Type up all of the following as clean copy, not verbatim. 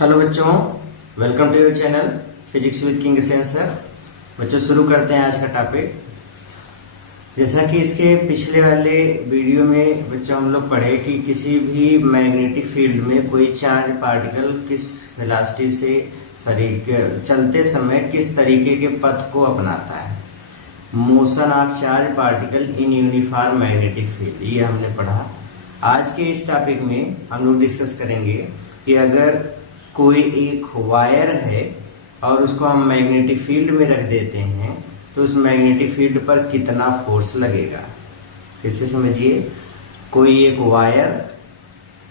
Hello बच्चों, welcome to your channel physics with King Sensor. बच्चों शुरू करते हैं आज का टॉपिक। जैसा कि इसके पिछले वाले वीडियो में बच्चों हम लोग पढ़े कि किसी भी मैग्नेटिक फील्ड में कोई चार्ज पार्टिकल किस वेलोसिटी से चलते समय किस तरीके के पथ को अपनाता है। Motion of charge particle in uniform magnetic field, ये हमने पढ़ा। आज के इस टॉपिक में हम लोग डिस्कस करेंगे कि अगर कोई एक वायर है और उसको हम मैग्नेटिक फील्ड में रख देते हैं तो उस मैग्नेटिक फील्ड पर कितना फोर्स लगेगा। फिर से समझिए, कोई एक वायर,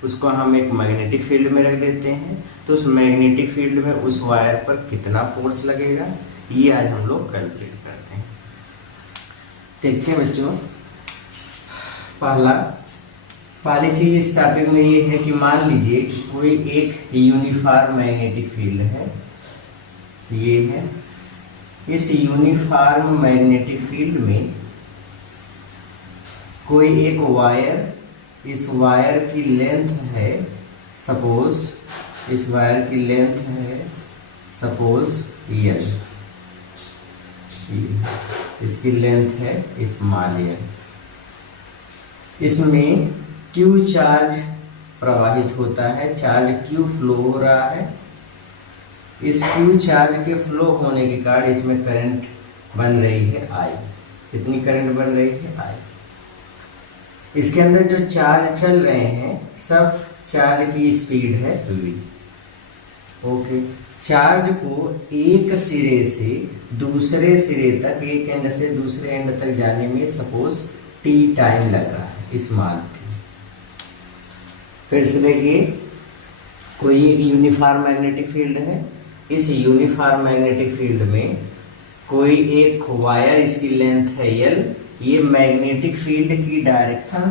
उसको हम एक मैग्नेटिक फील्ड में रख देते हैं तो उस मैग्नेटिक फील्ड में उस वायर पर कितना फोर्स लगेगा, ये आज हम लोग कैलकुलेट करते हैं। देखते हैं बच्चों, पहली चीज इस टॉपिक में ये है कि मान लीजिए कोई एक यूनिफॉर्म मैग्नेटिक फील्ड है, ये है। इस यूनिफॉर्म मैग्नेटिक फील्ड में कोई एक वायर, इस वायर की लेंथ है सपोज, इस वायर की लेंथ है सपोज L, इसकी लेंथ है स्मॉल l। इसमें Q चार्ज प्रवाहित होता है, चार्ज Q फ्लो हो रहा है। इस Q चार्ज के फ्लो होने के कारण इसमें करंट बन रही है I। कितनी करंट बन रही है I। इसके अंदर जो चार्ज चल रहे हैं सब चार्ज की स्पीड है v। ओके, चार्ज को एक सिरे से दूसरे सिरे तक, एक एंड से दूसरे एंड तक जाने में सपोज t टाइम लग रहा है, स्मॉल t। फिर से देखिए, कोई एक यूनिफॉर्म मैग्नेटिक फील्ड है। इस यूनिफॉर्म मैग्नेटिक फील्ड में कोई एक वायर, इसकी लेंथ है L। ये मैग्नेटिक फील्ड की डायरेक्शन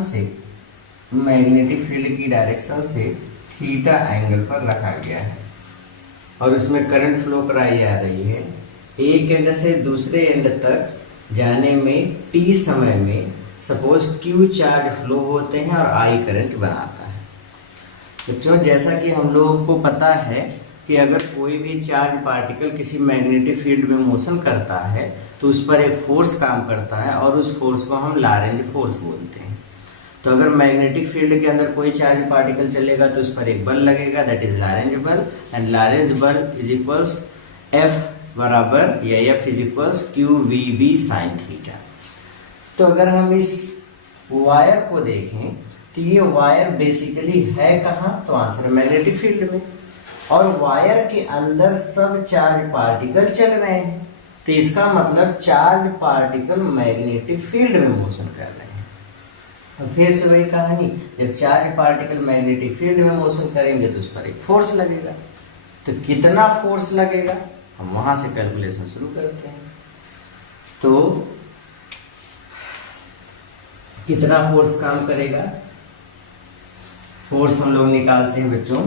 से थीटा एंगल पर रखा गया है और उसमें करंट फ्लो कराई जा रही है। एक एंड से दूसरे एंड तक जाने में t समय में सपोज Q चार्ज फ्लो होते हैं और I करंट बनाता है। बच्चों, जैसा कि हम लोगों को पता है कि अगर कोई भी चार्ज पार्टिकल किसी मैग्नेटिक फील्ड में मोशन करता है तो उस पर एक फोर्स काम करता है और उस फोर्स को हम लॉरेंज फोर्स बोलते हैं। तो अगर मैग्नेटिक फील्ड के अंदर कोई चार्ज पार्टिकल चलेगा तो उस पर एक बल लगेगा, दैट इज लॉरेंज बल। एंड लॉरेंज बल इज इक्वल्स F बराबर या F is equals QVB sine theta. तो अगर हम इस वायर को देखें तो ये वायर बेसिकली है कहाँ, तो आंसर मैग्नेटिक फील्ड में। और वायर के अंदर सब चार्ज पार्टिकल चल रहे हैं तो इसका मतलब चार्ज पार्टिकल मैग्नेटिक फील्ड में मोशन कर रहे हैं। और फिर से वही कहानी, जब चार्ज पार्टिकल मैग्नेटिक फील्ड में मोशन करेंगे तो उस पर एक फोर्स लगेगा। तो कितना फोर्स लगेगा, हम वहां से कैलकुलेशन शुरू करते हैं। तो कितना फोर्स काम करेगा, फोर्स हम लोग निकालते हैं बच्चों।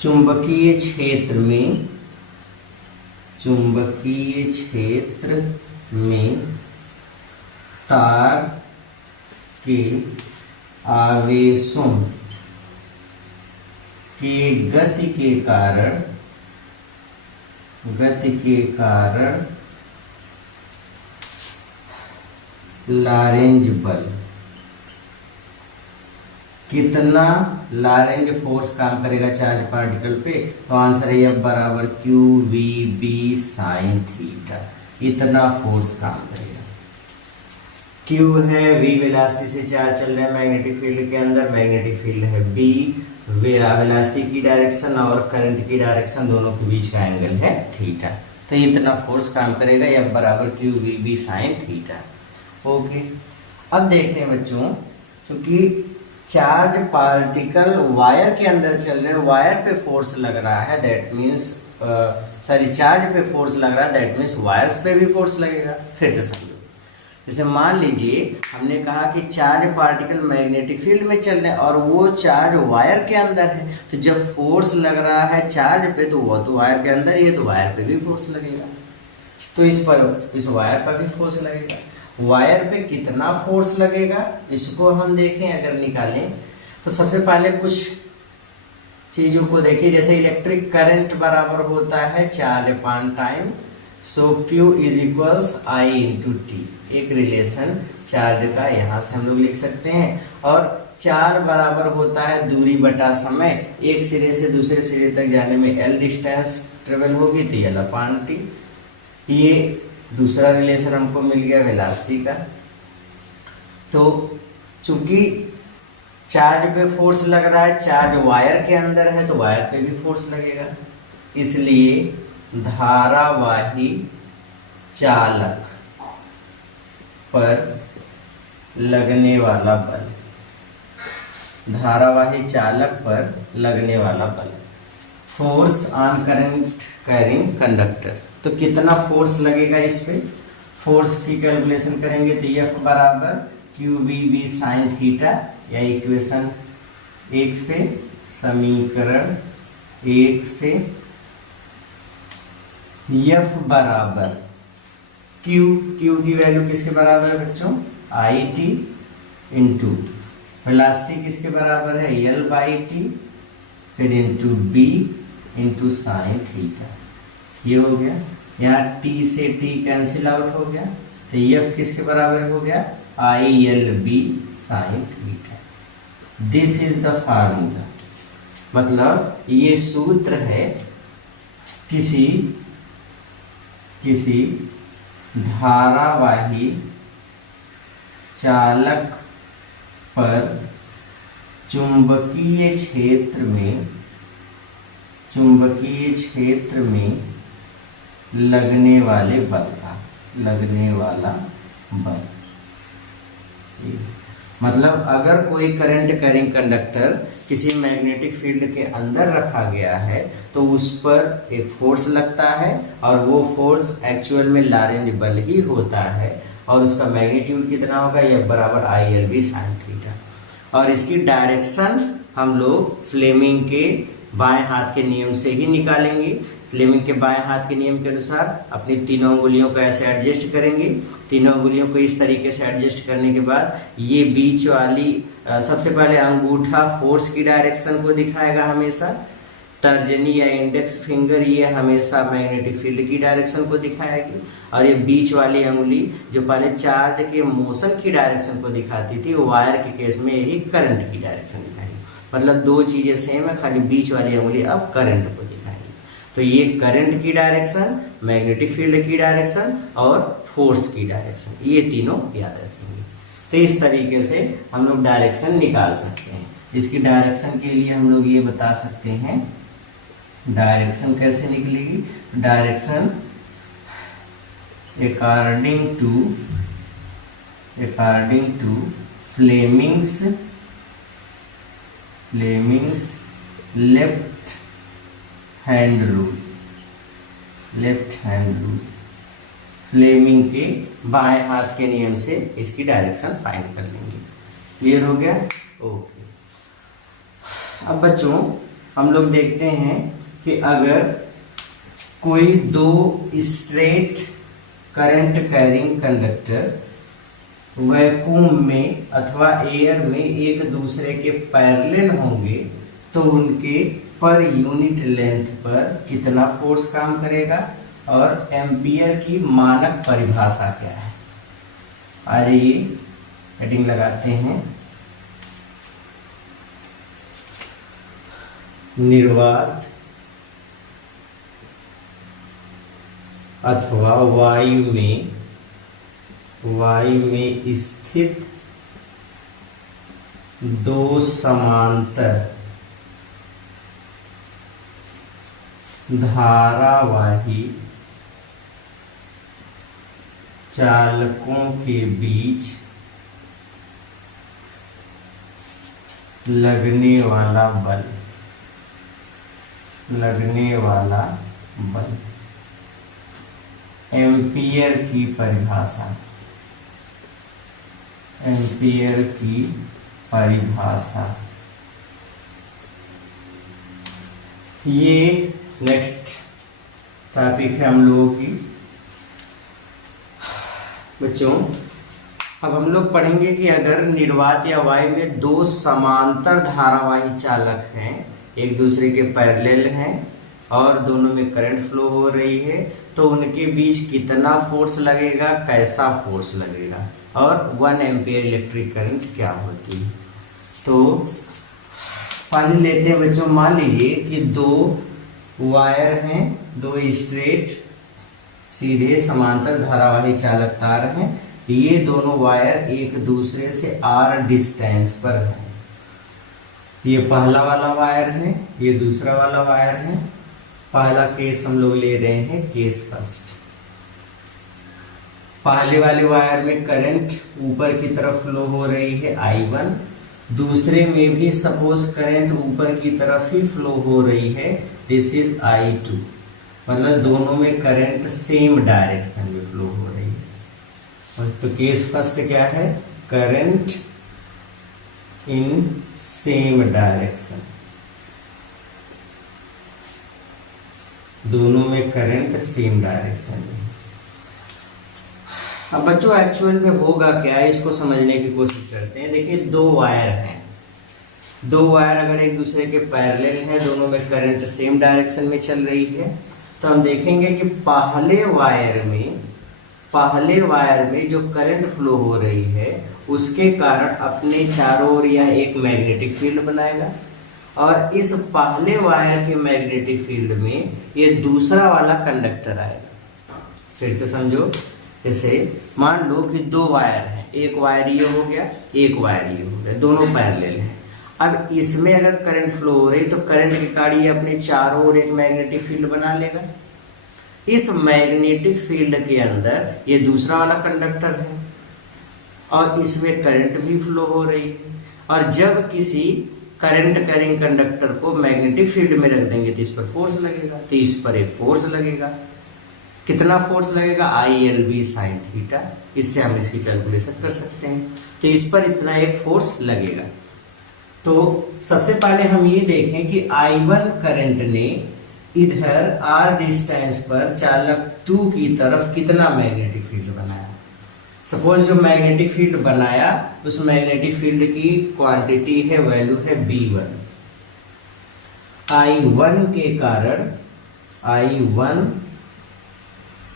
चुंबकीय क्षेत्र में तार के आवेशों के गति के कारण लॉरेंज बल, कितना लॉरेंज फोर्स काम करेगा चार्ज पार्टिकल पे, तो आंसर है F बराबर QVB साइन थीटा। इतना फोर्स काम करेगा। Q है V वेलोसिटी से चार्ज चल रहा है मैग्नेटिक फील्ड के अंदर, मैग्नेटिक फील्ड है B, वेलोसिटी की डायरेक्शन और करंट की डायरेक्शन दोनों के बीच का एंगल है थीटा। तो इतना फोर्स काम करेगा F बराबर QVB साइन थीटा। ओके, अब देखते हैं बच्चों, क्योंकि चार्ज पार्टिकल वायर के अंदर चल रहे हैं, वायर पे फोर्स लग रहा है, दैट मीन्स चार्ज पे फोर्स लग रहा है, दैट मीन्स वायर्स पे भी फोर्स लगेगा। फिर से समझो, जैसे मान लीजिए हमने कहा कि चार्ज पार्टिकल मैग्नेटिक फील्ड में चल रहे हैं और वो चार्ज वायर के अंदर है, तो जब फोर्स लग रहा है चार्ज पे तो वो तो वायर के अंदर ही है, तो वायर पे भी फोर्स लगेगा। तो इस वायर पर भी फोर्स लगेगा। वायर पे कितना फोर्स लगेगा इसको हम देखें, अगर निकालें तो सबसे पहले कुछ चीजों को देखिए, जैसे इलेक्ट्रिक करंट बराबर होता है charge upon time, so Q is equals I into T, एक रिलेशन चार्ज का यहाँ से हम लोग लिख सकते हैं। और चार्ज बराबर होता है दूरी बटा समय, एक सिरे से दूसरे सिरे तक जाने में L डिस्टेंस ट्रेवल होगी तो L अपॉन टी। ये दूसरा रिलेशन हमको मिल गया वेलोसिटी का। तो चूंकि चार्ज पे फोर्स लग रहा है, चार्ज वायर के अंदर है तो वायर पे भी फोर्स लगेगा, इसलिए धारावाही चालक पर लगने वाला बल, धारावाही चालक पर लगने वाला बल, force on current carrying conductor. तो कितना फोर्स लगेगा इस पे, फोर्स की कैलकुलेशन करेंगे तो F बराबर QVB साइन थीटा, या इक्वेशन 1 से, समीकरण 1 से F बराबर Q की वैल्यू किसके बराबर है बच्चों, IT इंटू वेलोसिटी किसके बराबर है, L बाई टी, फिर into B into sine theta. ये हो गया, यहाँ T से T कैंसिल आउट हो गया, तो F किसके बराबर हो गया, ILB sine theta. This is the formula, मतलब ये सूत्र है किसी धारावाही चालक पर चुंबकीय क्षेत्र में लगने वाले बल का, लगने वाला बल। मतलब अगर कोई करंट कैरिंग कंडक्टर किसी मैग्नेटिक फील्ड के अंदर रखा गया है तो उस पर एक फोर्स लगता है, और वो फोर्स एक्चुअल में लॉरेंज बल ही होता है, और उसका मैग्नीट्यूड कितना होगा, यह बराबर ILB साइन थीटा। और इसकी डायरेक्शन हम लोग फ्लेमिंग के बाएं हाथ के नियम से ही निकालेंगे। फ्लेमिंग के बाएं हाथ के नियम के अनुसार अपनी तीनों उंगलियों को ऐसे एडजस्ट करेंगे। तीनों उंगलियों को इस तरीके से एडजस्ट करने के बाद ये बीच वाली सबसे पहले अंगूठा फोर्स की डायरेक्शन को दिखाएगा हमेशा, तर्जनी या इंडेक्स फिंगर ये हमेशा मैग्नेटिक फील्ड की डायरेक्शन को दिखाएगी, और ये बीच वाली अंगुली जो पहले चार्ज के मोशन की डायरेक्शन को दिखाती थी, वो वायर के केस में यही करंट की डायरेक्शन दिखाएगी। मतलब दो चीजें सेम है, खाली बीच वाली अंगुली अब करंट को दिखाएगी। तो ये करंट की डायरेक्शन, मैग्नेटिक फील्ड की डायरेक्शन और फोर्स की डायरेक्शन, ये तीनों याद रखेंगे। तो इस तरीके से हम लोग डायरेक्शन निकाल सकते हैं। इसकी डायरेक्शन के लिए हम लोग ये बता सकते हैं डायरेक्शन कैसे निकलेगी। Direction according to Fleming's left hand rule, Fleming के बाएं हाथ के नियम से इसकी डायरेक्शन फाइंड कर लेंगे। क्लियर हो गया? ओके। अब बच्चों हम लोग देखते हैं कि अगर कोई दो straight current carrying conductor vacuum में अथवा एयर में एक दूसरे के पैरेलल होंगे तो उनके पर यूनिट लेंथ पर कितना फोर्स काम करेगा, और एम्पियर की मानक परिभाषा क्या है। आ जाइए हेडिंग लगाते हैं, निर्वात अथवा वायु में स्थित दो समांतर धारावाही चालकों के बीच लगने वाला बल एम्पियर की परिभाषा। ये नेक्स्ट टॉपिक है हम लोगों की। बच्चों अब हम लोग पढ़ेंगे कि अगर निर्वात या वायु में दो समांतर धारावाही चालक हैं, एक दूसरे के पैरेलल हैं और दोनों में करंट फ्लो हो रही है, तो उनके बीच कितना फोर्स लगेगा, कैसा फोर्स लगेगा, और 1 एम्पियर इलेक्ट्रिक करंट क्या होती है। तो पानी लेते हैं बच्चों। मान लीजिए कि दो वायर हैं, दो स्ट्रेट सीधे समांतर धारावाही चालक तार हैं। ये दोनों वायर एक दूसरे से r डिस्टेंस पर है। ये पहला वाला वायर है, ये दूसरा वाला वायर है। पहला केस हम लोग ले रहे हैं केस फर्स्ट। पहले वाले वायर में करंट ऊपर की तरफ फ्लो हो रही है I1, दूसरे में भी सपोज करंट ऊपर की तरफ ही फ्लो हो रही है, दिस इज I2। मतलब दोनों में करंट सेम डायरेक्शन में फ्लो हो रही है। तो केस फर्स्ट क्या है, करंट इन सेम डायरेक्शन, दोनों में करंट सेम डायरेक्शन में। अब बच्चों एक्चुअल में होगा क्या, इसको समझने की कोशिश करते हैं। देखिए दो वायर हैं, दो वायर अगर एक दूसरे के पैरेलल हैं, दोनों में करंट सेम डायरेक्शन में चल रही है, तो हम देखेंगे कि पहले वायर में जो करंट फ्लो हो रही है उसके कारण अपने चारों ओर यह एक मैग्नेटिक फील्ड बनाएगा, और इस पहले वायर के मैग्नेटिक फील्ड में ये दूसरा वाला कंडक्टर आएगा। फिर से समझो, जैसे मान लो कि दो वायर है, एक वायर ये हो गया, एक वायर ये हो गया, दोनों पैरेलल हैं। अब इसमें अगर करंट फ्लो हो रही तो करंट के कारण ये अपने चारों ओर एक मैग्नेटिक फील्ड बना लेगा। इस मैग्नेटिक फील्ड के अंदर ये दूसरा वाला कंडक्टर है और इसमें करंट भी फ्लो हो रही है, और जब किसी करंट कैरिंग कंडक्टर को मैग्नेटिक फील्ड में रख देंगे तो इस पर फोर्स लगेगा, तो इस पर एक फोर्स लगेगा। कितना फोर्स लगेगा, ILB sin थीटा। इससे हम इसकी कैलकुलेशन कर सकते हैं। तो इस पर इतना एक फोर्स लगेगा। तो सबसे पहले हम ये देखें कि I1 करंट ने इधर r डिस्टेंस पर चालक 2 की तरफ कितना मैग्नेटिक फील्ड बनाया। सपोज जो मैग्नेटिक फील्ड बनाया उस मैग्नेटिक फील्ड की क्वांटिटी है, वैल्यू है B1। I1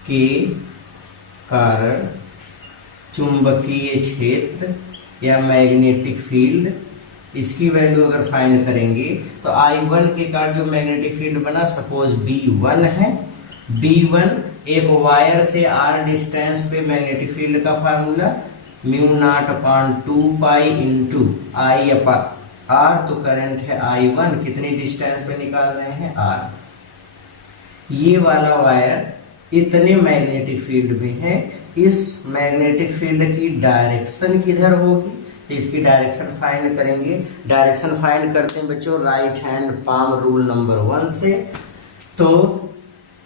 के कारण चुंबकीय क्षेत्र या मैग्नेटिक फील्ड, इसकी वैल्यू अगर फाइंड करेंगे तो I1 के कारण जो मैग्नेटिक फील्ड बना, सपोज B1 है। B1 एक वायर से r डिस्टेंस पे मैग्नेटिक फील्ड का फार्मूला μ0/2 पाई इंटू I/r। तो करंट है I1, कितनी डिस्टेंस पे निकाल रहे हैं, r। ये वाला वायर इतने मैग्नेटिक फील्ड में है। इस मैग्नेटिक फील्ड की डायरेक्शन किधर होगी, तो इसकी डायरेक्शन फाइंड करेंगे। डायरेक्शन फाइंड करते हैं बच्चों right hand palm rule number 1 से। तो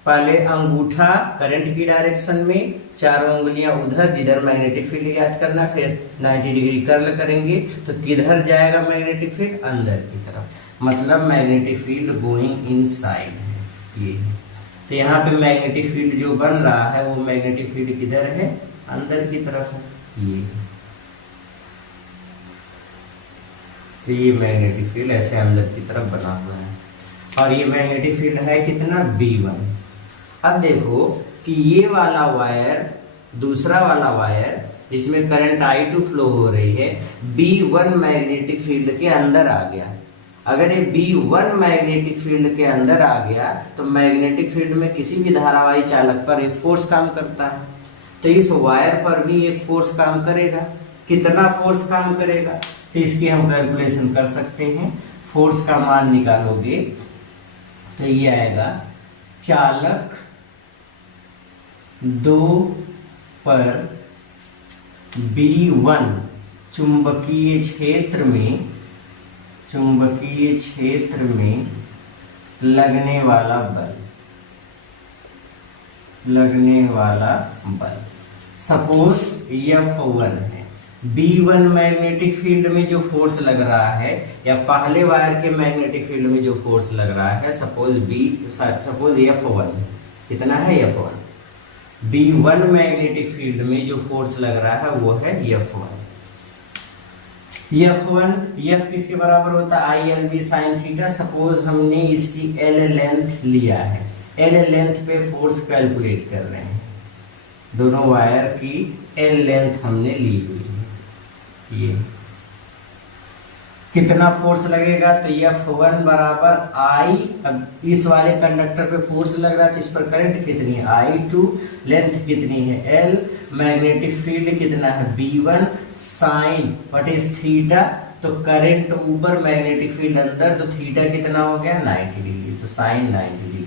पहले अंगूठा करंट की डायरेक्शन में, चारों उंगलियां उधर जिधर मैग्नेटिक फील्ड याद करना, फिर 90 डिग्री कर्ल करेंगे तो किधर जाएगा मैग्नेटिक फील्ड, अंदर की तरफ। मतलब मैग्नेटिक फील्ड गोइंग इनसाइड है ये। तो यहाँ पे मैग्नेटिक फील्ड जो बन रहा है वो मैग्नेटिक फील्ड किधर है, अंदर की तरफ है ये। तो ये मैग्नेटिक फील्ड ऐसे अंदर की तरफ बना हुआ है, और ये मैग्नेटिक फील्ड है कितना, B1। अब देखो कि ये वाला वायर, दूसरा वाला वायर जिसमें करंट I2 फ्लो हो रही है, B1 मैग्नेटिक फील्ड के अंदर आ गया। अगर ये B1 मैग्नेटिक फील्ड के अंदर आ गया तो मैग्नेटिक फील्ड में किसी भी धारावाही चालक पर एक फोर्स काम करता है, तो इस वायर पर भी एक फोर्स काम करेगा। कितना फोर्स काम करेगा, तो इसकी हम कैलकुलेशन कर सकते हैं। फोर्स का मान निकालोगे तो ये आएगा, चालक 2 पर B1 चुंबकीय क्षेत्र में लगने वाला बल, सपोज F1 है। B1 मैग्नेटिक फील्ड में जो फोर्स लग रहा है, या पहले वायर के मैग्नेटिक फील्ड में जो फोर्स लग रहा है, सपोज F1 कितना है F1, B1 मैग्नेटिक फील्ड में जो फोर्स लग रहा है वो है F1। F किसके बराबर होता है? ILB sin theta. सपोज हमने इसकी L लेंथ लिया है, L लेंथ पे फोर्स कैलकुलेट कर रहे हैं। दोनों वायर की L लेंथ हमने ली हुई है। ये कितना फोर्स लगेगा? तो F1 बराबर I, अब इस वाले कंडक्टर पे फोर्स लग रहा है तो इस पर करंट कितनी है? I2, लेंथ कितनी है? L, मैग्नेटिक फील्ड कितना है? B1 sine what is theta. तो करंट ऊपर, मैग्नेटिक फील्ड अंदर, तो थीटा कितना हो गया? 90 डिग्री। तो साइन 90 डिग्री।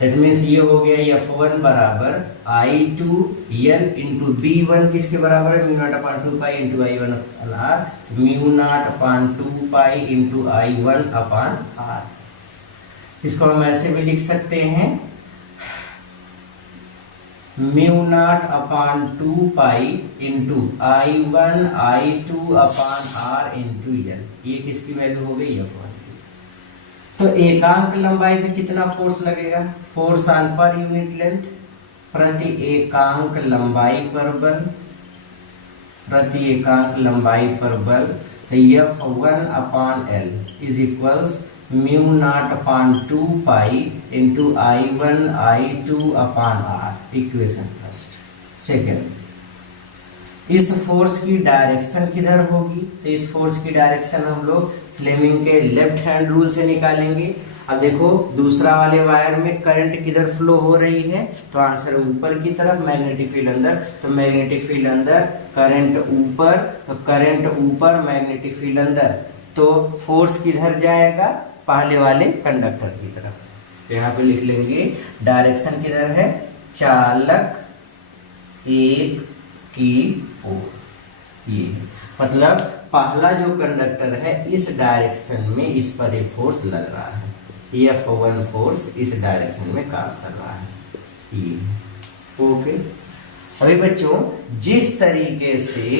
दैट मीन्स ये हो गया F1 बराबर I2 L इंटू B1 किसके बराबर है? Mu naught upon 2 pi into I1 upon R। Mu naught upon 2 pi into I1 upon R। इसको हम ऐसे भी लिख सकते हैं, mu naught upon 2 pi into I1 I2 upon R into L। ये किसकी वैल्यू हो गई? F1। तो एकांक लंबाई पे कितना फोर्स लगेगा? Force on per unit length, प्रति एकांक लंबाई पर बल, प्रति एकांक लंबाई पर बल। तो F1 upon L is equals mu naught upon 2 pi into I1 I2 upon R। Equation first. Second, इस फोर्स की डायरेक्शन किधर होगी? तो इस फोर्स की डायरेक्शन हम लोग फ्लेमिंग के लेफ्ट हैंड रूल से निकालेंगे। अब देखो दूसरा वाले वायर में करंट किधर फ्लो हो रही है? तो आंसर ऊपर की तरफ, मैग्नेटिक फील्ड अंदर। तो मैग्नेटिक फील्ड अंदर, करंट ऊपर, तो करंट ऊपर, मैग्नेटिक फील्ड अंदर। तो फोर्स किधर जाएगा? पहले वाले कंडक्टर की तरफ। तो यहाँ पे लिख लेंगे डायरेक्शन किधर है? चालक एक की ओर। ये मतलब पहला जो कंडक्टर है इस डायरेक्शन में, इस पर एक फोर्स लग रहा है। F1 फोर्स इस डायरेक्शन में काम कर रहा है। ये ओके। अभी बच्चों, जिस तरीके से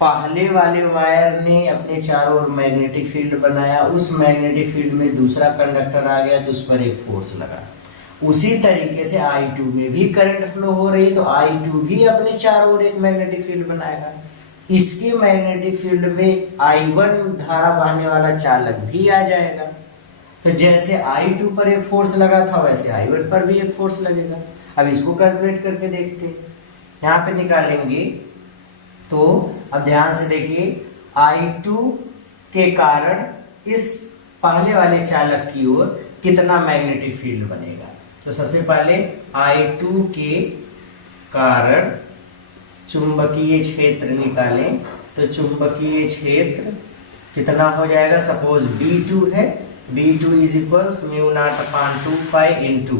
पहले वाले वायर ने अपने चारों ओर मैग्नेटिक फील्ड बनाया, उस मैग्नेटिक फील्ड में दूसरा कंडक्टर आ गया तो उस पर एक फोर्स लगा। उसी तरीके से I2 में भी करंट फ्लो हो रही है तो I2 भी अपने चारों ओर एक मैग्नेटिक फील्ड बनाएगा। इसके मैग्नेटिक फील्ड में I1 धारा बहने वाला चालक भी आ जाएगा। तो जैसे I2 पर एक फोर्स लगा था वैसे I1 पर भी एक फोर्स लगेगा। अब इसको कैलकुलेट करके देखते हैं। यहाँ पे निकालेंगे तो अब ध्यान से देखिए, I2 के कारण इस पहले वाले चालक की ओर कितना मैग्नेटिक फील्ड बनेगा? तो सबसे पहले I2 के कारण चुंबकीय क्षेत्र निकालें। तो चुंबकीय क्षेत्र कितना हो जाएगा? सपोज B2 है, B2 is equals mu naught upon 2 pi into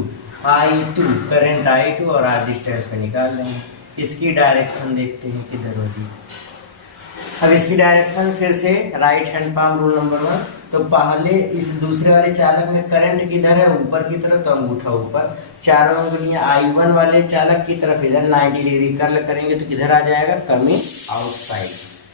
I2, current I2 और R डिस्टेंस पे निकाल लेंगे। इसकी डायरेक्शन देखते हैं किधर होगी। अब इसकी डायरेक्शन फिर से right hand palm rule number 1। तो पहले इस दूसरे वाले चालक में करंट किधर है? ऊपर की तरफ, तो अंगूठा ऊपर। चारों अंगुलियां I1 वाले चालक की तरफ इधर 90 डिग्री कर्ल करेंगे तो किधर आ जाएगा? Coming outside.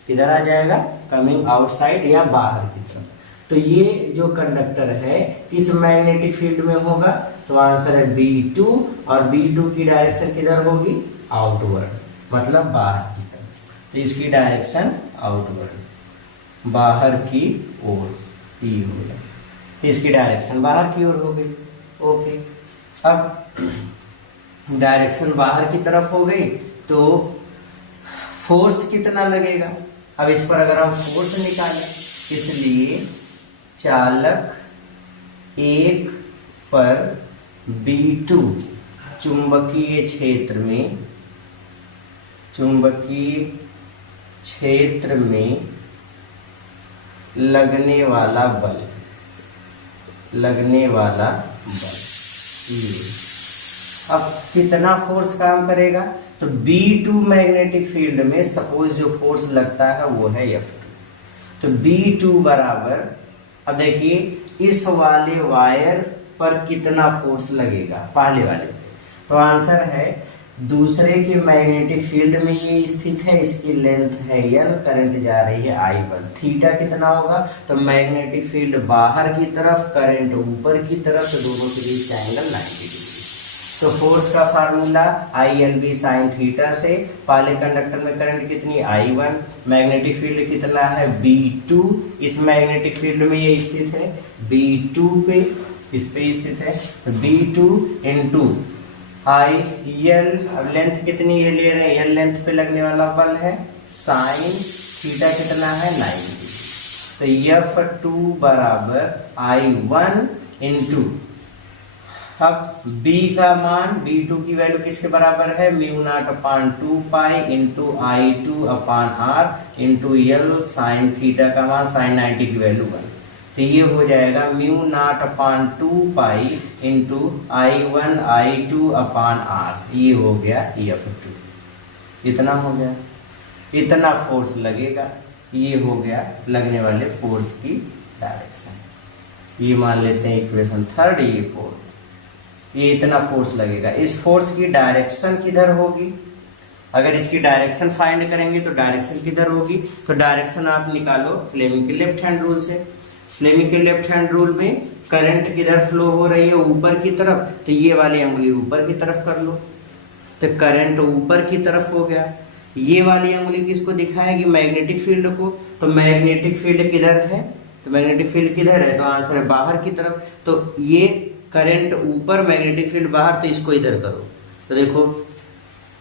किधर आ जाएगा? कमिंग आउटसाइड या बाहर की तरफ। तो ये जो कंडक्टर है इस मैग्नेटिक फील्ड में होगा। तो आंसर है B2 और B2 की डायरेक्शन किधर होगी? आउटवर्ड, मतलब बाहर की तरफ। तो इसकी डायरेक्शन आउटवर्ड, बाहर की ओर ई हो गया। तो इसकी डायरेक्शन बाहर की ओर हो गई। ओके, अब डायरेक्शन बाहर की तरफ हो गई तो फोर्स कितना लगेगा? अब इस पर अगर हम फोर्स निकालें, इसलिए चालक एक पर B2 चुंबकीय क्षेत्र में लगने वाला बल, ये अब कितना फोर्स काम करेगा? तो B2 मैग्नेटिक फील्ड में सपोज जो फोर्स लगता है वो है F2। तो B2 बराबर, अब देखिए इस वाले वायर पर कितना फोर्स लगेगा? पहले वाले। तो आंसर है दूसरे के मैग्नेटिक फील्ड में ये स्थित है, इसकी लेंथ है L, करंट जा रही है I1। थीटा कितना होगा? तो मैग्नेटिक फील्ड बाहर की तरफ, करंट ऊपर की तरफ, तो दोनों के बीच का एंगल 90 डिग्री। तो फोर्स का फार्मूला ILB साइन थीटा से, पहले कंडक्टर में करंट कितनी I1, मैग्नेटिक फील्ड कितना है B2, इस मैग्नेटिक फील्ड में ये स्थित है B2 पे, इस पे स्थित है, तो B2 इंटू IL, अब लेंथ कितनी ये ले रहे हैं, L लेंथ पे लगने वाला बल है, साइन थीटा कितना है 90, तो F2 बराबर I1 इंटू, अब B का मान, B2 की वैल्यू किसके बराबर है, म्यू नॉट अपान 2 पाई इंटू I2 अपान R into L sine theta का मान साइन 90 की वैल्यू 1, तो ये हो जाएगा म्यू नॉट अपान 2 पाई इंटू I1 I2 अपान R, ये हो गया F2, इतना हो गया, इतना फोर्स लगेगा, ये हो गया लगने वाले फोर्स की डायरेक्शन। ये मान लेते हैं इक्वेशन थर्ड, ये फोर्स, ये इतना फोर्स लगेगा, इस फोर्स की डायरेक्शन किधर होगी, अगर इसकी डायरेक्शन फाइंड करेंगे तो डायरेक्शन किधर होगी, तो डायरेक्शन आप निकालो फ्लेमिंग के लेफ्ट हैंड रूल से। फ्लेमिंग के लेफ्ट हैंड रूल में करंट किधर फ्लो हो रही है, ऊपर की तरफ, तो ये वाली उंगली ऊपर की तरफ कर लो, तो करंट ऊपर की तरफ हो गया। ये वाली उंगली किसको दिखाएगी, मैग्नेटिक फील्ड को, तो मैग्नेटिक फील्ड किधर है, तो मैग्नेटिक फील्ड किधर है, तो आंसर है बाहर की तरफ, तो ये करंट ऊपर मैग्नेटिक फील्ड बाहर, तो इसको इधर करो, तो देखो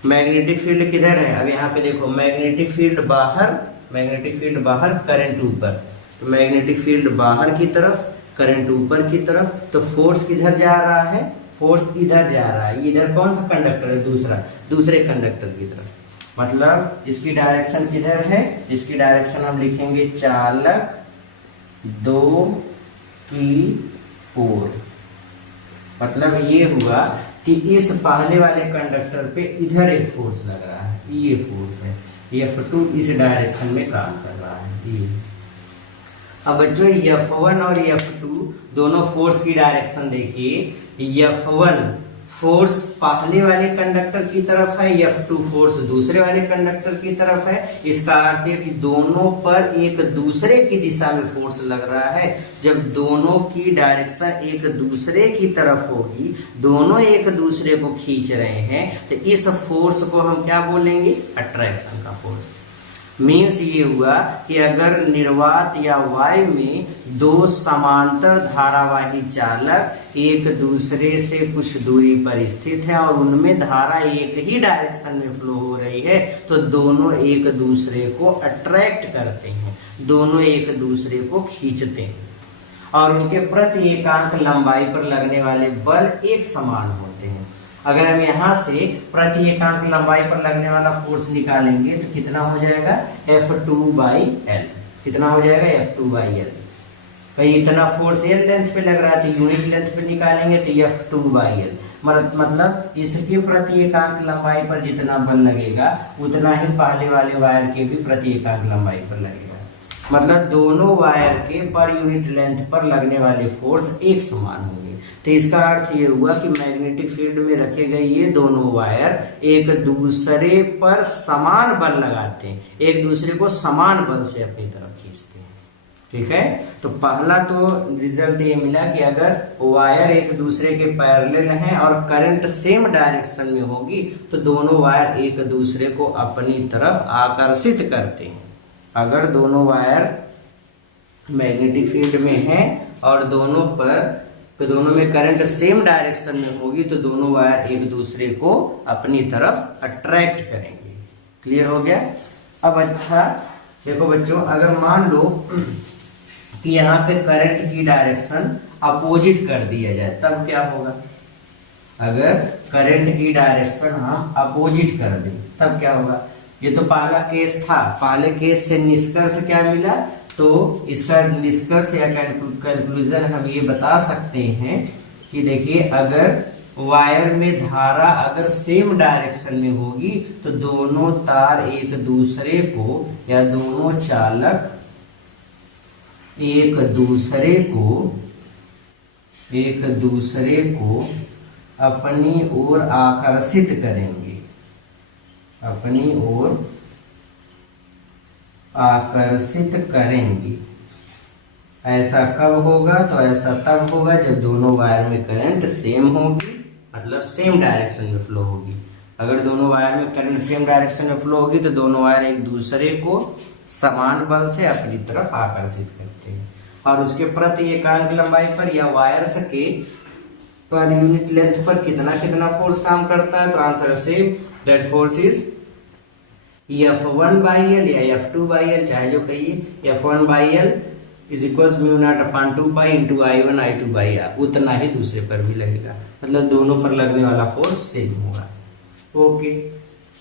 मैग्नेटिक फील्ड किधर है, अब यहाँ पे देखो मैग्नेटिक फील्ड बाहर करंट ऊपर, तो मैग्नेटिक फील्ड बाहर की तरफ करंट ऊपर की तरफ, तो फोर्स किधर जा रहा है, फोर्स इधर जा रहा है, इधर कौन सा कंडक्टर है, दूसरे कंडक्टर की तरफ, मतलब इसकी डायरेक्शन किधर है, इसकी डायरेक्शन हम लिखेंगे चालक 2 की ओर, मतलब ये हुआ कि इस पहले वाले कंडक्टर पे इधर एक फोर्स लग रहा है, ये फोर्स है, F2 इस डायरेक्शन में काम कर रहा है ये। अब बच्चों F1 और F2 दोनों फोर्स की डायरेक्शन देखिए, F1 फोर्स पहले वाले कंडक्टर की तरफ है, F2 फोर्स दूसरे वाले कंडक्टर की तरफ है, इसका अर्थ है कि दोनों पर एक दूसरे की दिशा में फोर्स लग रहा है। जब दोनों की डायरेक्शन एक दूसरे की तरफ होगी, दोनों एक दूसरे को खींच रहे हैं, तो इस फोर्स को हम क्या बोलेंगे, अट्रैक्शन का फोर्स। मीन्स ये हुआ कि अगर निर्वात या वायु में दो समांतर धारावाही चालक एक दूसरे से कुछ दूरी पर स्थित है और उनमें धारा एक ही डायरेक्शन में फ्लो हो रही है, तो दोनों एक दूसरे को अट्रैक्ट करते हैं, दोनों एक दूसरे को खींचते हैं और उनके प्रति एकांक लंबाई पर लगने वाले बल एक समान होते हैं। अगर हम यहाँ से प्रति एकांक लंबाई पर लगने वाला फोर्स निकालेंगे तो कितना हो जाएगा, F2/L, कितना हो जाएगा F2/L। भाई इतना फोर्स L लेंथ पे लग रहा है तो यूनिट लेंथ पे निकालेंगे तो F2/L, मतलब इसके प्रति एकांक लंबाई पर जितना बल लगेगा उतना ही पहले वाले वायर के भी प्रति एकांक लंबाई पर लगेगा, मतलब दोनों वायर के पर यूनिट लेंथ पर लगने वाले फोर्स एक समान होंगे। तो इसका अर्थ ये हुआ कि मैग्नेटिक फील्ड में रखे गए ये दोनों वायर एक दूसरे पर समान बल लगाते हैं, एक दूसरे को समान बल से अपनी तरफ खींचते हैं। ठीक है, तो पहला तो रिजल्ट ये मिला कि अगर वायर एक दूसरे के पैरेलल हैं और करंट सेम डायरेक्शन में होगी तो दोनों वायर एक दूसरे को अपनी तरफ आकर्षित करते हैं। अगर दोनों वायर मैग्नेटिक फील्ड में हैं और दोनों में करंट सेम डायरेक्शन में होगी तो दोनों वायर एक दूसरे को अपनी तरफ अट्रैक्ट करेंगे। क्लियर हो गया। अब अच्छा देखो बच्चों, अगर मान लो कि यहाँ पे करंट की डायरेक्शन अपोजिट कर दिया जाए तब क्या होगा। अगर करंट की डायरेक्शन हम अपोजिट कर दें तब क्या होगा। ये तो पहला केस था, पहले केस से निष्कर्ष क्या मिला, तो इसका निष्कर्ष या कंक्लूजन हम ये बता सकते हैं कि देखिए अगर वायर में धारा अगर सेम डायरेक्शन में होगी तो दोनों तार एक दूसरे को या दोनों चालक एक दूसरे को अपनी ओर आकर्षित करेंगे, अपनी ओर आकर्षित करेंगे। ऐसा कब होगा, तो ऐसा तब होगा जब दोनों वायर में करंट सेम होगी मतलब सेम डायरेक्शन में फ्लो होगी। अगर दोनों वायर में करंट सेम डायरेक्शन में फ्लो होगी तो दोनों वायर एक दूसरे को समान बल से अपनी तरफ आकर्षित करते हैं। और उसके प्रति एकांक लंबाई पर या वायर्स के पर यूनिट लेंथ पर कितना कितना फोर्स काम करता है, तो आंसर है same, that force is F1/L या F2/L, चाहे जो कहिए, F1/L is equals mu naught upon 2 pi into I1 I2/R। उतना ही दूसरे पर भी लगेगा, मतलब दोनों पर लगने वाला फोर्स सेम होगा। ओके,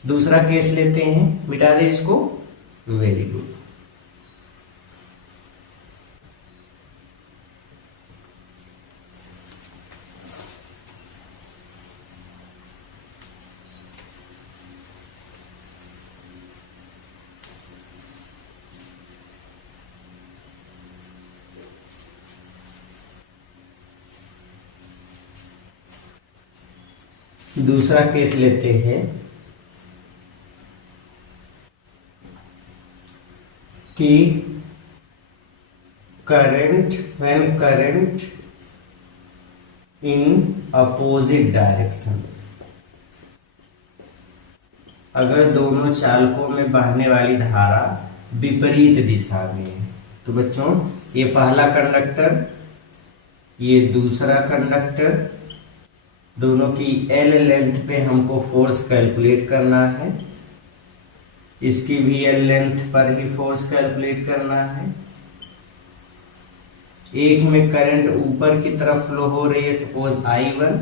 दूसरा केस लेते हैं, मिटा दे इसको। Very good. दूसरा केस लेते हैं कि when current in opposite direction, अगर दोनों चालकों में बहने वाली धारा विपरीत दिशा में है, तो बच्चों ये पहला कंडक्टर, ये दूसरा कंडक्टर, दोनों की L लेंथ पे हमको फोर्स कैलकुलेट करना है। इसकी भी L लेंथ पर ही फोर्स कैलकुलेट करना है। एक में करंट ऊपर की तरफ फ्लो हो रही है, सपोज I1,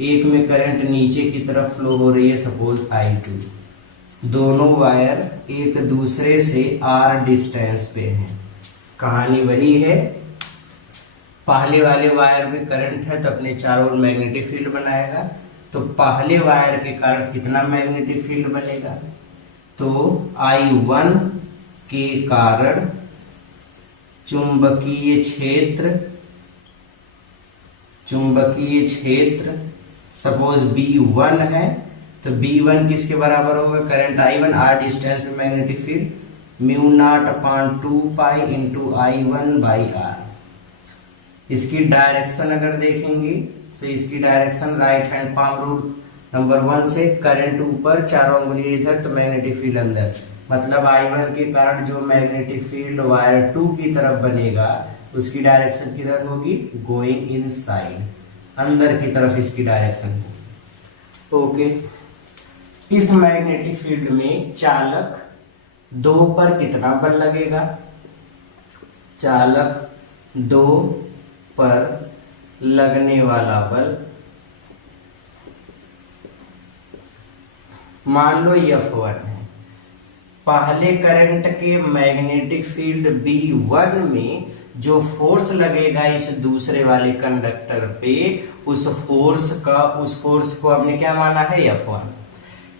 एक में करंट नीचे की तरफ फ्लो हो रही है, सपोज I2। दोनों वायर एक दूसरे से R डिस्टेंस पे हैं। कहानी वही है, पहले वाले वायर में करंट है तो अपने चारों ओर मैग्नेटिक फील्ड बनाएगा। तो पहले वायर के कारण कितना मैग्नेटिक फील्ड बनेगा, तो I1 के कारण चुंबकीय क्षेत्र सपोज B1 है, तो B1 किसके बराबर होगा, करंट I1, R डिस्टेंस पे magnetic field mu naught upon 2 pi into I1/R। इसकी डायरेक्शन अगर देखेंगे तो इसकी direction right hand palm rule number 1 से, करंट ऊपर, चारों उंगली इधर, तो मैग्नेटिक फील्ड अंदर। मतलब I1 के कारण जो मैग्नेटिक फील्ड वायर 2 की तरफ बनेगा उसकी डायरेक्शन किधर होगी, गोइंग इनसाइड, अंदर की तरफ इसकी डायरेक्शन होगी। ओके, इस मैग्नेटिक फील्ड में चालक 2 पर कितना बल लगेगा, चालक 2 पर लगने वाला बल, मान लो F1 है। पहले करंट के मैग्नेटिक फील्ड B1 में जो फोर्स लगेगा इस दूसरे वाले कंडक्टर पे, उस फोर्स को हमने क्या माना है, F1।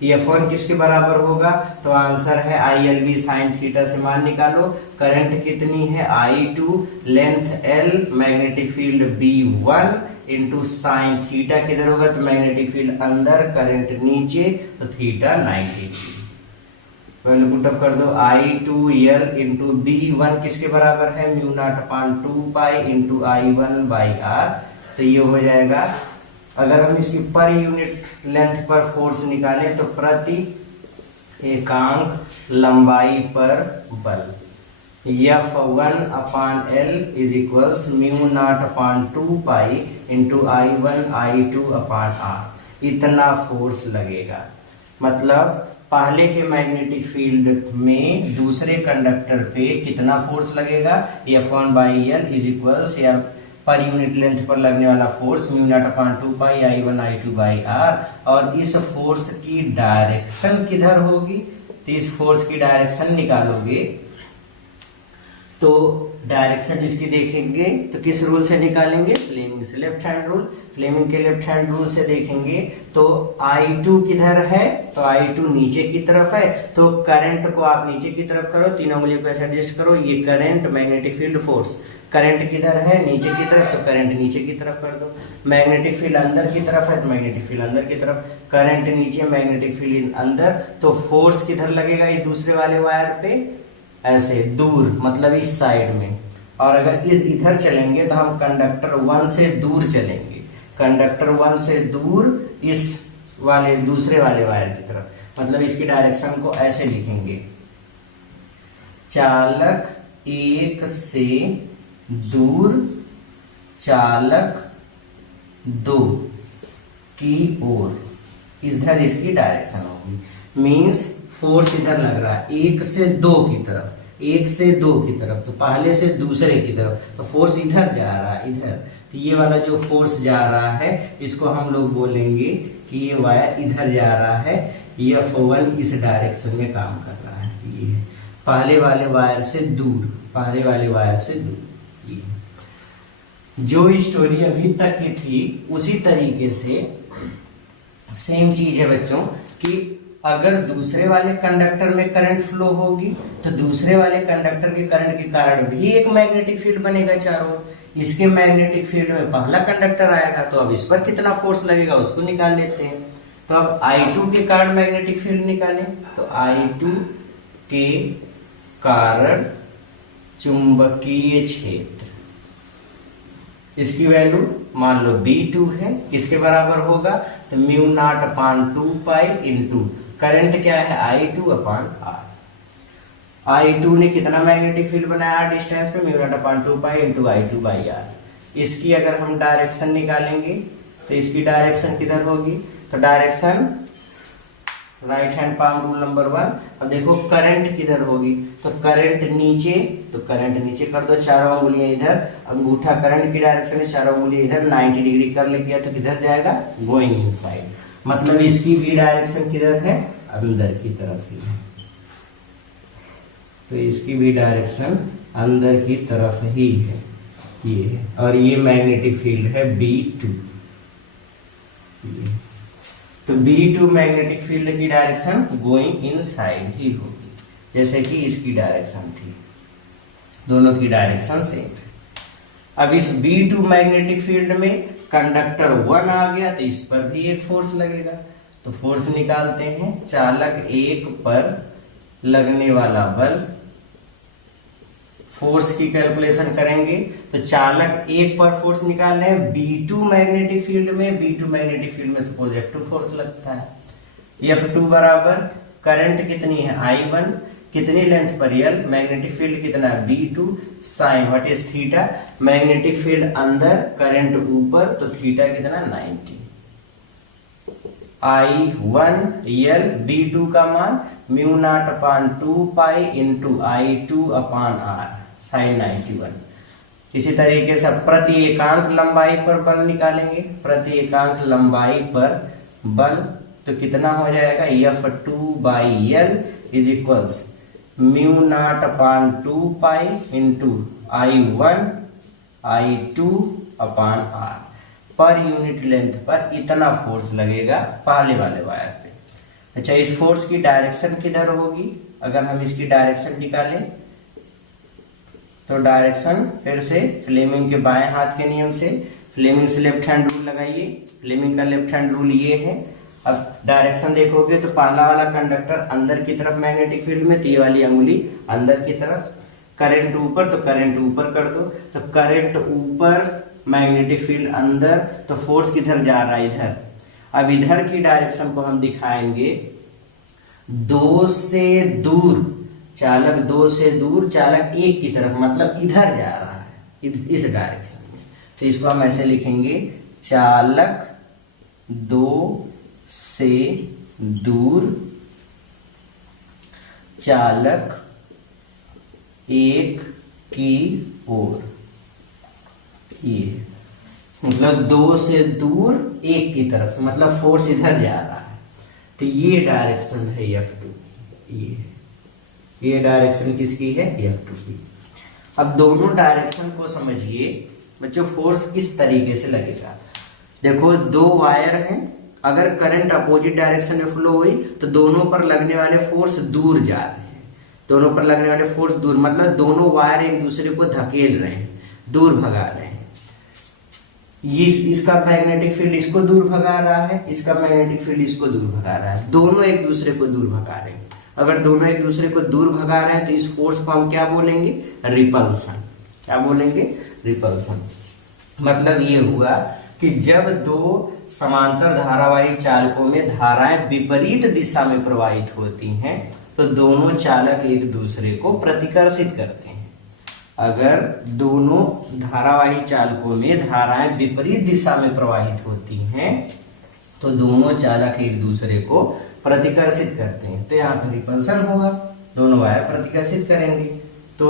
F1 किसके बराबर होगा, तो आंसर है ILV sin थीटा से मान निकालो। करंट कितनी है, I2, length L, magnetic field B1 into sine theta किधर होगा, तो मैग्नेटिक फील्ड अंदर, करंट नीचे, तो थीटा 90 डिग्री। पहले पुटअप कर दो, I2L इंटू B1 किसके बराबर है, mu naught upon 2 pi into I1/R। तो ये हो जाएगा, अगर हम इसकी पर यूनिट लेंथ पर फोर्स निकालें तो प्रति एकांक लंबाई पर बल, F1/L is equals mu naught upon 2 pi into I1 I2/R। इतना फोर्स लगेगा। मतलब पहले के मैग्नेटिक फील्ड में दूसरे कंडक्टर पे कितना फोर्स लगेगा, F1/L इज इक्वल्स या पर यूनिट लेंथ पर लगने वाला फोर्स म्यू नॉट अपॉन 2 पाई I1 I2/R। और इस फोर्स की डायरेक्शन किधर होगी, तो इस फोर्स की डायरेक्शन निकालोगे तो डायरेक्शन जिसकी देखेंगे तो किस रूल से निकालेंगे, फ्लेमिंग से, लेफ्ट हैंड रूल। फ्लेमिंग के लेफ्ट हैंड रूल से देखेंगे तो I2 किधर है, तो I2 नीचे की तरफ है, तो करंट को आप नीचे की तरफ करो, तीनों उंगलियों को ऐसे एडजस्ट करो, ये current, magnetic field, force. Current किधर है, नीचे की तरफ, तो करंट नीचे की तरफ कर दो। मैग्नेटिक फील्ड अंदर की तरफ है तो मैग्नेटिक फील्ड अंदर की तरफ, करंट नीचे, मैग्नेटिक फील्ड अंदर, तो फोर्स किधर लगेगा, इस दूसरे वाले वायर पे, ऐसे दूर, मतलब इस साइड में। और अगर इधर चलेंगे तो हम कंडक्टर 1 से दूर चलेंगे। कंडक्टर 1 से दूर इस वाले दूसरे वाले वायर की तरफ, मतलब इसकी डायरेक्शन को ऐसे लिखेंगे, चालक 1 से दूर चालक 2 की ओर, इधर इसकी डायरेक्शन होगी। मीन्स फोर्स इधर लग रहा है 1 से 2 की तरफ, 1 से 2 की तरफ, तो पहले से दूसरे की तरफ, तो फोर्स इधर जा रहा है इधर, तो ये वाला जो फोर्स जा रहा है इसको हम लोग बोलेंगे कि ये वायर इधर जा रहा है, F1 इस डायरेक्शन में काम कर रहा है। ये है पहले वाले वायर से दूर, पहले वाले वायर से दूर। ये जो स्टोरी अभी तक की थी उसी तरीके से सेम चीज है बच्चों, कि अगर दूसरे वाले कंडक्टर में करंट फ्लो होगी तो दूसरे वाले कंडक्टर के करंट के कारण भी एक मैग्नेटिक फील्ड बनेगा चारों। इसके मैग्नेटिक फील्ड में पहला कंडक्टर आएगा, तो अब इस पर कितना फोर्स लगेगा उसको निकाल लेते हैं। तो अब I2 के कारण मैग्नेटिक फील्ड निकालें, तो I2 के कारण चुंबकीय क्षेत्र, इसकी वैल्यू मान लो B2 है, किसके बराबर होगा, तो μ0/2 पाई इंटू करंट क्या है I2/R। I2 ने कितना मैग्नेटिक फील्ड बनाया R डिस्टेंस पे, μ0/2 पाई इंटू I2/R। इसकी अगर हम डायरेक्शन निकालेंगे तो इसकी डायरेक्शन किधर होगी, तो direction right hand palm rule number 1। अब देखो करंट किधर होगी, तो करंट नीचे, तो करंट नीचे कर दो, चारों उंगलियां इधर, अंगूठा करंट की डायरेक्शन है, चारों उंगलियां इधर, 90 डिग्री कर लिया तो किधर जाएगा, गोइंग इनसाइड, मतलब इसकी भी डायरेक्शन किधर है, अंदर की तरफ ही है, तो इसकी भी डायरेक्शन अंदर की तरफ ही है, ये है। और ये मैग्नेटिक फील्ड है B2, तो B2 मैग्नेटिक फील्ड की डायरेक्शन गोइंग इनसाइड ही होगी, जैसे कि इसकी डायरेक्शन थी, दोनों की डायरेक्शन सेम है। अब इस B2 मैग्नेटिक फील्ड में कंडक्टर 1 आ गया, तो इस पर भी एक फोर्स लगेगा, तो फोर्स निकालते हैं। चालक 1 पर लगने वाला बल, फोर्स की कैलकुलेशन करेंगे, तो चालक 1 पर फोर्स निकालना है B2 मैग्नेटिक फील्ड में, B2 मैग्नेटिक फील्ड में सपोज F2 फोर्स लगता है। F2 बराबर करंट कितनी है I1, कितनी लेंथ पर L, मैग्नेटिक फील्ड कितना है B2, sine what is theta, magnetic field अंदर करंट ऊपर, तो थीटा कितना 90। I1 L B2 का मान μ0/2 पाई इंटू I2/R साइन 91। इसी तरीके से प्रति एकांक लंबाई पर बल निकालेंगे, प्रति एकांक लंबाई पर बल, तो कितना हो जाएगा, F2/L is equals μ0/2 pi into I1 I2/R। Per unit length पर इतना फोर्स लगेगा पहले वाले वायर पे। अच्छा, इस फोर्स की डायरेक्शन किधर होगी, अगर हम इसकी डायरेक्शन निकालें तो डायरेक्शन फिर से फ्लेमिंग के बाएं हाथ के नियम से, फ्लेमिंग से लेफ्ट हैंड रूल लगाइए, फ्लेमिंग का लेफ्ट हैंड रूल ये है। अब डायरेक्शन देखोगे तो पहला वाला कंडक्टर अंदर की तरफ मैग्नेटिक फील्ड में, तो ये वाली अंगुली अंदर की तरफ, करंट ऊपर, तो करंट ऊपर कर दो, तो करंट ऊपर, मैग्नेटिक फील्ड अंदर, तो फोर्स किधर जा रहा है, इधर। अब इधर की डायरेक्शन को हम दिखाएंगे 2 से दूर, चालक 2 से दूर, चालक 1 की तरफ, मतलब इधर जा रहा है इस डायरेक्शन में, तो इसको हम ऐसे लिखेंगे, चालक 2 से दूर, चालक 1 की ओर। ये मतलब 2 से दूर 1 की तरफ, मतलब फोर्स इधर जा रहा है, तो ये डायरेक्शन है F2, ये डायरेक्शन किसकी है, F2 की। अब दोनों डायरेक्शन को समझिए बच्चों, फोर्स किस तरीके से लगेगा। देखो 2 वायर हैं, अगर करंट अपोजिट डायरेक्शन में फ्लो हुई तो दोनों पर लगने वाले फोर्स दूर जा रहे हैं, दोनों पर लगने वाले फोर्स दूर, मतलब दोनों वायर एक दूसरे को धकेल रहे हैं, दूर भगा रहे हैं। ये इसका मैग्नेटिक फील्ड इसको दूर भगा रहा है, इसका मैग्नेटिक फील्ड इसको दूर भगा रहा है, दोनों एक दूसरे को दूर भगा रहे हैं। अगर दोनों एक दूसरे को दूर भगा रहे हैं तो इस फोर्स को हम क्या बोलेंगे, रिपल्सन। क्या बोलेंगे, रिपल्सन। मतलब ये हुआ कि जब दो समांतर धारावाही चालकों में धाराएं विपरीत दिशा में प्रवाहित होती हैं तो दोनों चालक एक दूसरे को प्रतिकर्षित करते हैं। अगर दोनों धारावाही चालकों में धाराएं विपरीत दिशा में प्रवाहित होती हैं तो दोनों चालक एक दूसरे को प्रतिकर्षित करते हैं, तो यहाँ पर रिपल्सन होगा, दोनों वायर प्रतिकर्षित करेंगे। तो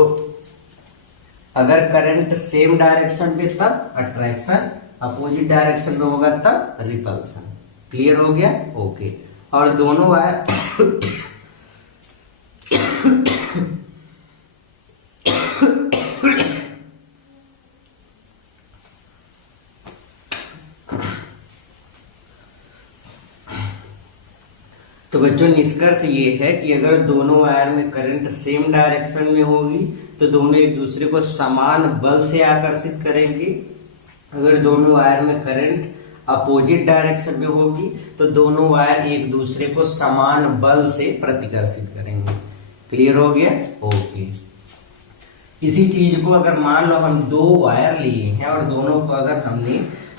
अगर करंट सेम डायरेक्शन में तब अट्रैक्शन, अपोजिट डायरेक्शन में होगा तब रिपल्सन। क्लियर हो गया? ओके। और दोनों वायर तो बच्चों निष्कर्ष ये है कि अगर दोनों वायर में करंट सेम डायरेक्शन में होगी तो दोनों एक दूसरे को समान बल से आकर्षित करेंगे। अगर दोनों वायर में करंट अपोजिट डायरेक्शन में होगी तो दोनों वायर एक दूसरे को समान बल से प्रतिकर्षित करेंगे। क्लियर हो गया? ओके। इसी चीज को अगर मान लो हम दो वायर लिए हैं और दोनों को अगर हमने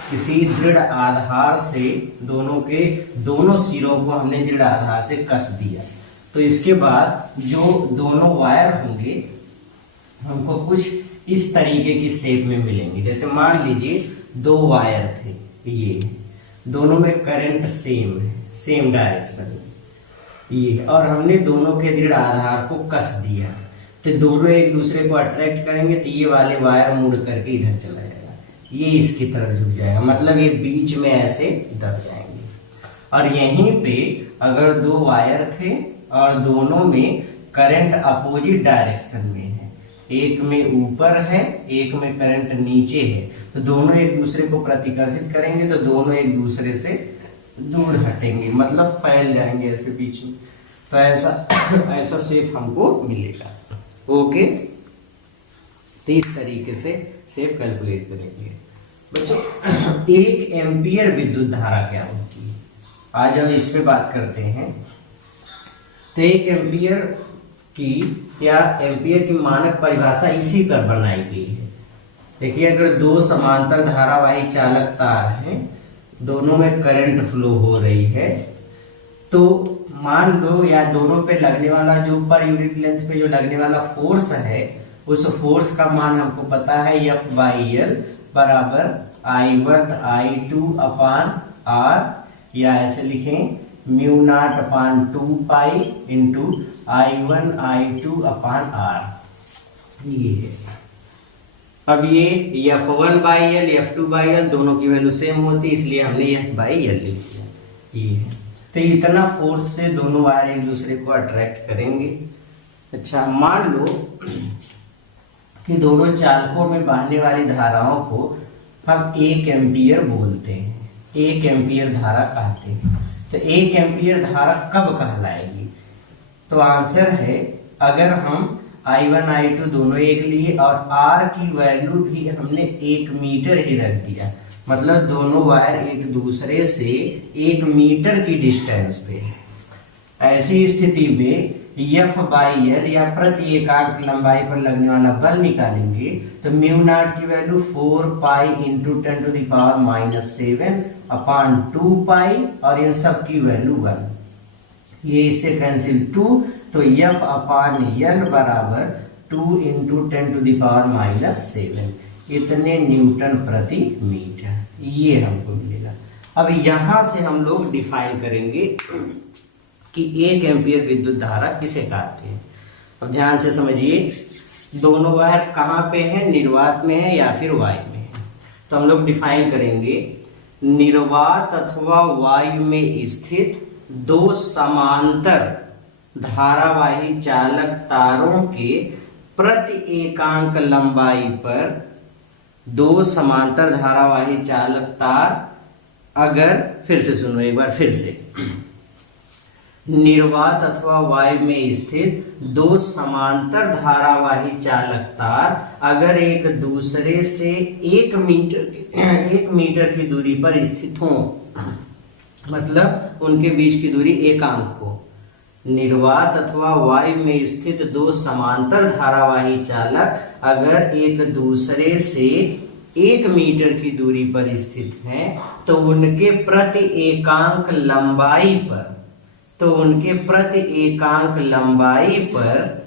किसी दृढ़ आधार से दोनों सिरों को हमने दृढ़ आधार से कस दिया तो इसके बाद जो दोनों वायर होंगे हमको कुछ इस तरीके की शेप में मिलेंगे। जैसे मान लीजिए दो वायर थे, ये दोनों में करंट सेम है, सेम डायरेक्शन में ये, और हमने दोनों के दृढ़ आधार को कस दिया तो दोनों एक दूसरे को अट्रैक्ट करेंगे तो ये वाले वायर मुड़ करके इधर चला जाएगा, ये इसकी तरफ झुक जाएगा, मतलब ये बीच में ऐसे दब जाएंगे। और यहीं पे अगर दो वायर थे और दोनों में करंट अपोजिट डायरेक्शन में है, एक में ऊपर है एक में करंट नीचे है, तो दोनों एक दूसरे को प्रतिकर्षित करेंगे तो दोनों एक दूसरे से दूर हटेंगे, मतलब फैल जाएंगे ऐसे बीच में। तो ऐसा शेप हमको मिलेगा। ओके, तो इस तरीके से शेप कैलकुलेट करेंगे। बच्चों 1 एम्पियर विद्युत धारा क्या होती है, आज हम इस पे बात करते हैं। तो 1 एम्पियर की या एम्पियर की मानक परिभाषा इसी पर बनाई गई है। देखिए अगर दो समांतर धारावाही चालक तार हैं, दोनों में करंट फ्लो हो रही है, तो मान लो या दोनों पे लगने वाला जो पर यूनिट लेंथ पे जो लगने वाला फोर्स है उस फोर्स का मान हमको पता है F/L बराबर I1 I2 अपान R, या ऐसे लिखें μ0/2 पाई इंटू I1 I2 अपान R। ये है। अब ये F1/L F2/L दोनों की वैल्यू सेम होती है इसलिए हमने F/L लिख दिया। ये है। तो इतना फोर्स से दोनों वायर एक दूसरे को अट्रैक्ट करेंगे। अच्छा मान लो कि दोनों चालकों में बहने वाली धाराओं को हम 1 एम्पियर बोलते हैं, 1 एम्पियर धारा कहते हैं। तो 1 एम्पियर धारा कब कहलाएगी? तो आंसर है अगर हम I1 I2 दोनों एक लिए और R की वैल्यू भी हमने 1 मीटर ही रख दिया, मतलब दोनों वायर एक दूसरे से 1 मीटर की डिस्टेंस पे है। ऐसी स्थिति में F/L या प्रति एकांक लंबाई पर लगने वाला बल निकालेंगे तो μ0 की वैल्यू 4 पाई इंटू 10⁻⁻7 अपान 2 पाई और इन सब की वैल्यू 1, ये इससे कैंसिल 2, तो F/L बराबर 2 इंटू 10⁻⁻7 इतने न्यूटन प्रति मीटर, ये हमको मिलेगा। अब यहां से हम लोग डिफाइन करेंगे कि 1 एम्पियर विद्युत धारा किसे कहते हैं। अब ध्यान से समझिए, दोनों वायर कहाँ पे हैं, निर्वात में है या फिर वायु में है। तो हम लोग डिफाइन करेंगे निर्वात अथवा वायु में स्थित दो समांतर धारावाही चालक तारों के प्रति एकांक लंबाई पर दो समांतर धारावाही चालक तार अगर, फिर से सुनो एक बार फिर से, निर्वात अथवा वायु में स्थित दो समांतर धारावाही चालक तार अगर एक दूसरे से 1 मीटर की दूरी पर स्थित हों, मतलब उनके बीच की दूरी एकांक हो। निर्वात अथवा वायु में स्थित दो समांतर धारावाही चालक अगर एक दूसरे से 1 मीटर की दूरी पर स्थित हैं तो उनके प्रति एकांक लंबाई पर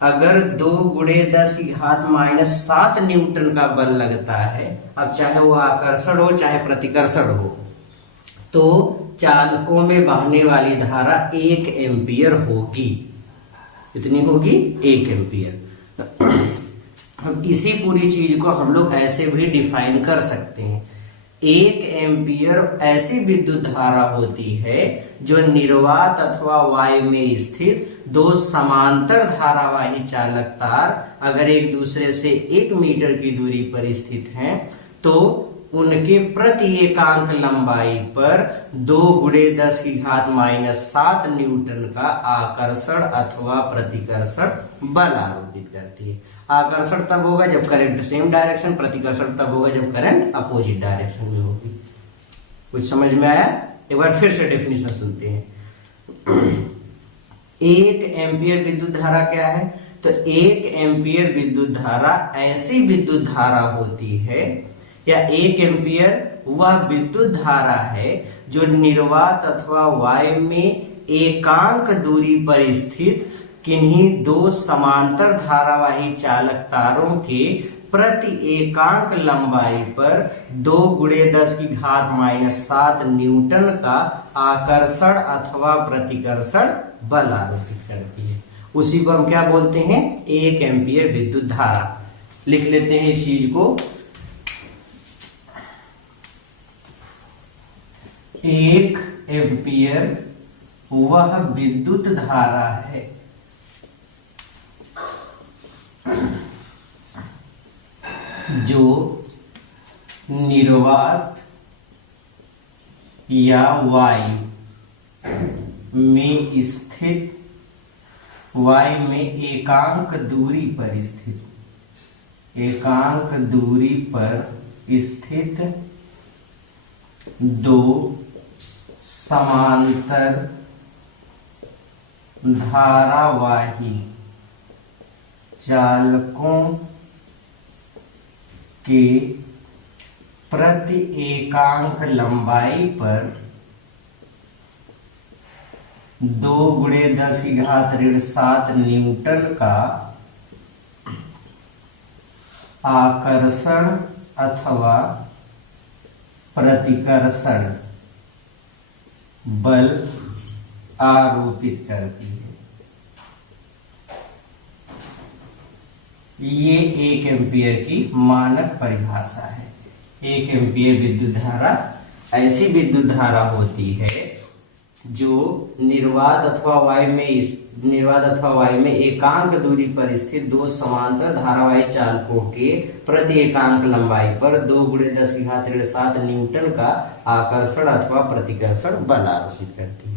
अगर 2 × 10⁻⁷ न्यूटन का बल लगता है, अब चाहे वो आकर्षण हो चाहे प्रतिकर्षण हो, तो चालकों में बहने वाली धारा 1 एम्पीयर होगी। कितनी होगी? 1 एम्पीयर। अब इसी पूरी चीज को हम लोग ऐसे भी डिफाइन कर सकते हैं। 1 एम्पीयर ऐसी विद्युत धारा होती है जो निर्वात अथवा वायु में स्थित 2 समांतर धारावाही चालक तार अगर एक दूसरे से 1 मीटर की दूरी पर स्थित हैं तो उनके प्रति एकांक लंबाई पर 2 × 10⁻⁷ न्यूटन का आकर्षण अथवा प्रतिकर्षण बल आरोपित करती है। आकर्षण तब होगा जब करंट सेम डायरेक्शन, प्रतिकर्षण तब होगा जब करंट अपोजिट डायरेक्शन में होगी। कुछ समझ में आया? एक बार फिर से डेफिनेशन सुनते हैं। 1 एम्पीयर विद्युत धारा क्या है? तो 1 एम्पीयर विद्युत धारा ऐसी विद्युत धारा होती है, या 1 एम्पीयर वह विद्युत धारा है जो निर्वात अथवा वायु में एकांक दूरी पर स्थित किन्हीं 2 समांतर धारावाही चालक तारों के प्रति एकांक लंबाई पर 2 × 10⁻⁷ न्यूटन का आकर्षण अथवा प्रतिकर्षण बल आरोपित करती है। उसी को हम क्या बोलते हैं? 1 एम्पीयर विद्युत धारा। लिख लेते हैं इस चीज को। 1 एम्पीयर वह विद्युत धारा है जो निर्वात या वायु में स्थित, वायु में एकांक दूरी पर स्थित 2 समांतर धारावाही चालकों के प्रति एकांक लंबाई पर 2 × 10⁻⁷ न्यूटन का आकर्षण अथवा प्रतिकर्षण बल आरोपित करती है। ये 1 एम्पीयर की मानक परिभाषा है। 1 एम्पीयर विद्युत धारा ऐसी विद्युत धारा होती है जो निर्वात अथवा वायु में एकांक दूरी पर स्थित 2 समांतर धारावाही चालकों के प्रति एकांक लंबाई पर 2 × 10⁻⁷ न्यूटन का आकर्षण अथवा प्रतिकर्षण बल आरोपित करती है।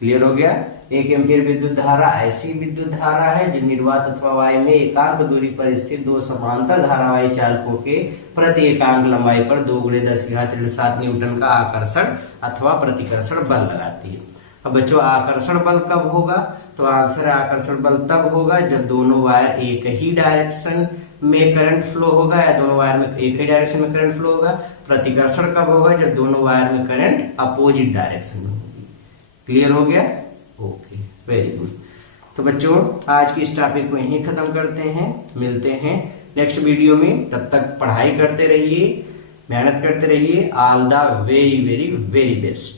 क्लियर हो गया? 1 एम्पीयर विद्युत धारा ऐसी विद्युत धारा है जो निर्वात अथवा वायु में एकांक दूरी पर स्थित 2 समांतर धारावाही चालकों के प्रति एकांक लंबाई पर 2 × 10⁻⁷ न्यूटन का आकर्षण अथवा प्रतिकर्षण बल लगाती है। अब बच्चों, आकर्षण बल कब होगा? तो आंसर है आकर्षण बल तब होगा जब दोनों वायर एक ही डायरेक्शन में करंट फ्लो होगा, या दोनों वायर में एक ही डायरेक्शन में करंट फ्लो होगा। प्रतिकर्षण कब होगा? जब दोनों वायर में करंट अपोजिट डायरेक्शन में होगी। क्लियर हो गया? Okay, very good. तो बच्चों, आज की इस टॉपिक को यहीं खत्म करते हैं। मिलते हैं नेक्स्ट वीडियो में। तब तक पढ़ाई करते रहिए, मेहनत करते रहिए। All the very very very best.